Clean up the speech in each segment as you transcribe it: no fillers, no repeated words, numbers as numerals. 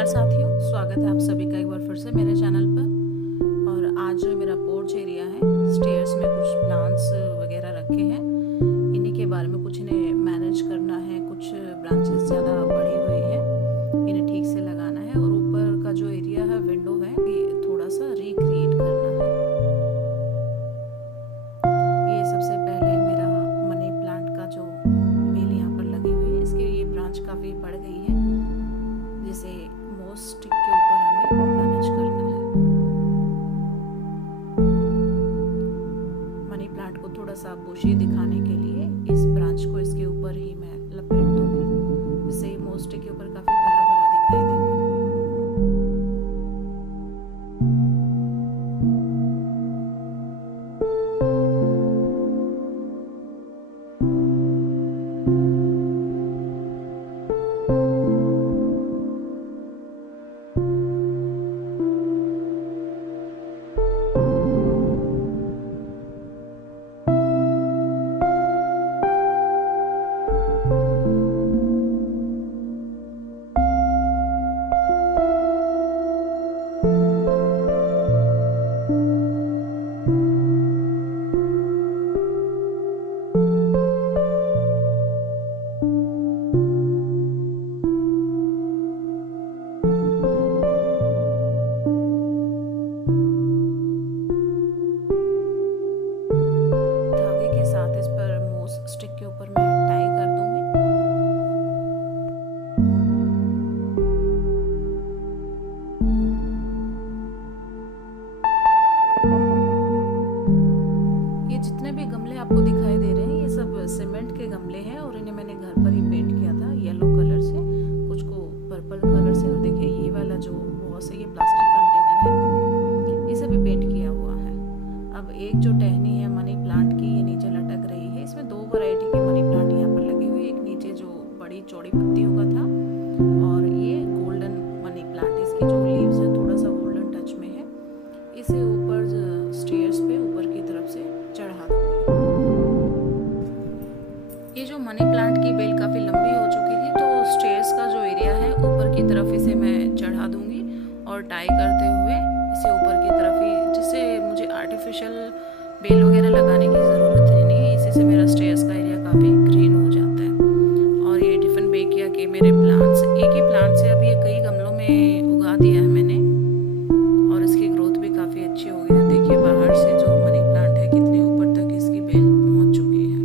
नमस्कार साथियों, स्वागत है आप सभी का एक बार फिर से मेरे चैनल पर। और आज जो मेरा पोर्च एरिया है, स्टेयर्स में कुछ प्लांट्स वगैरह रखे हैं, इन्हीं के बारे में कुछ इन्हें मैनेज करना है। कुछ ब्रांचेस ज़्यादा बढ़ी हुई है, इन्हें ठीक से लगाना है। और ऊपर का जो एरिया है, विंडो है, ये थोड़ा सा रिक्रिएट करना है। ये सबसे पहले मेरा मनी प्लांट का जो बेल यहाँ पर लगी हुई है, इसकी ये ब्रांच काफ़ी बढ़ गई है, जिसे मोस्ट स्टिक के ऊपर हमें मैनेज करना है। मनी प्लांट को थोड़ा सा बुशी दिखाने के लिए इस ब्रांच को इसके ऊपर ही मैं लपेट दूंगी, जिससे मोस्ट स्टिक के ऊपर काफी बड़ा बड़ा दिखाई देगा। स्टिक के ऊपर मैं टाई कर दूंगी। ये जितने भी गमले आपको दिखाई दे रहे हैं, ये सब सीमेंट के गमले हैं और इन्हें मैंने घर पर ही पेंट किया था येलो कलर से, कुछ को पर्पल कलर से। और देखिए ये वाला जो वॉस है, ये प्लास्टिक कंटेनर है, इसे भी पेंट किया हुआ है। अब एक जो टहनी है मनी प्लांट की, ये नीचे लटक रही है। इसमें दो वैरायटी के मनी प्लांट यहाँ पर लगे हुए, एक नीचे जो बड़ी चौड़ी पत्तियों का था, और ये गोल्डन मनी प्लांट, इसकी जो लीव्स है थोड़ा सा गोल्डन टच में है। इसे ऊपर स्टेयर्स पे ऊपर की तरफ से चढ़ा दूंगी। ये जो मनी प्लांट की बेल काफ़ी लंबी हो चुकी थी, तो स्टेयर्स का जो एरिया है ऊपर की तरफ इसे मैं चढ़ा दूंगी और टाई करते हुए इसे ऊपर की तरफ ही, जिससे मुझे आर्टिफिशियल बेल वगैरह लगाने की ज़रूरत नहीं है। इसी से मेरा स्टेयर्स का एरिया काफ़ी ग्रीन हो जाता है। और ये टिफ़िन बेकिया के मेरे प्लांट्स, एक ही प्लांट से अब ये कई गमलों में उगा दिया है मैंने, और इसकी ग्रोथ भी काफ़ी अच्छी हो गई है। देखिए बाहर से जो मनी प्लांट है, कितने ऊपर तक इसकी बेल पहुंच चुकी है।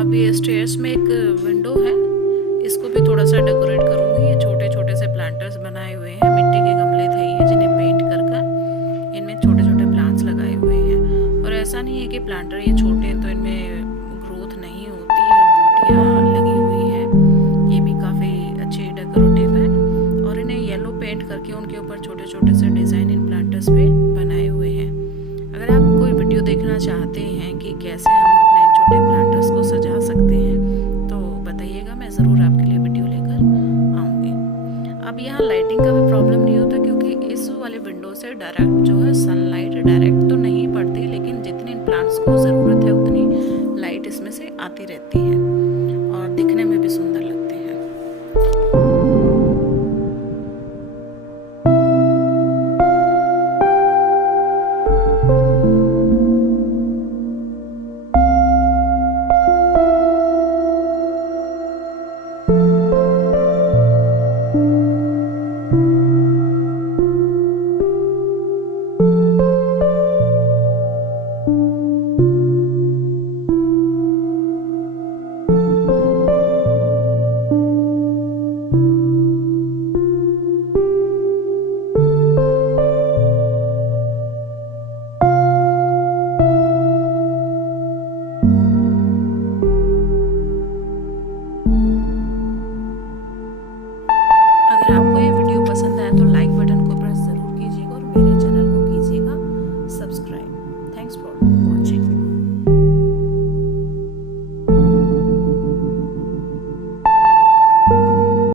अब ये स्टेयर्स में एक विंडो है, इसको भी थोड़ा सा डेकोरेट करूँगी। ये छोटे छोटे से प्लांटर्स बनाए हुए हैं, मिट्टी के गमले थे ये, जिन्हें पेंट कर इनमें छोटे छोटे प्लांट्स लगाए हुए हैं। और ऐसा नहीं है कि प्लांटर ये छोटे हैं तो इनमें ग्रोथ नहीं होती है, बूटियाँ लगी हुई है। ये भी काफ़ी अच्छी डेकोरेटिव है, और इन्हें येलो पेंट करके उनके ऊपर छोटे छोटे से डिज़ाइन इन प्लांटर्स पे बनाए हुए हैं। अगर आप कोई वीडियो देखना चाहते हैं कि कैसे हम अपने छोटे प्लांटर्स को सजा सकते हैं, तो बताइएगा, मैं ज़रूर आपके लिए वीडियो लेकर आऊँगी। अब यहाँ लाइटिंग का भी प्रॉब्लम नहीं होता, क्योंकि इस वाले विंडो से डायरेक्ट जो है सनलाइट डायरेक्ट तो नहीं पड़ती, लेकिन जितनी इन प्लांट्स को ज़रूरत है उतनी लाइट इसमें से आती रहती है और दिखने में भी सुंदर लगता है। बहुत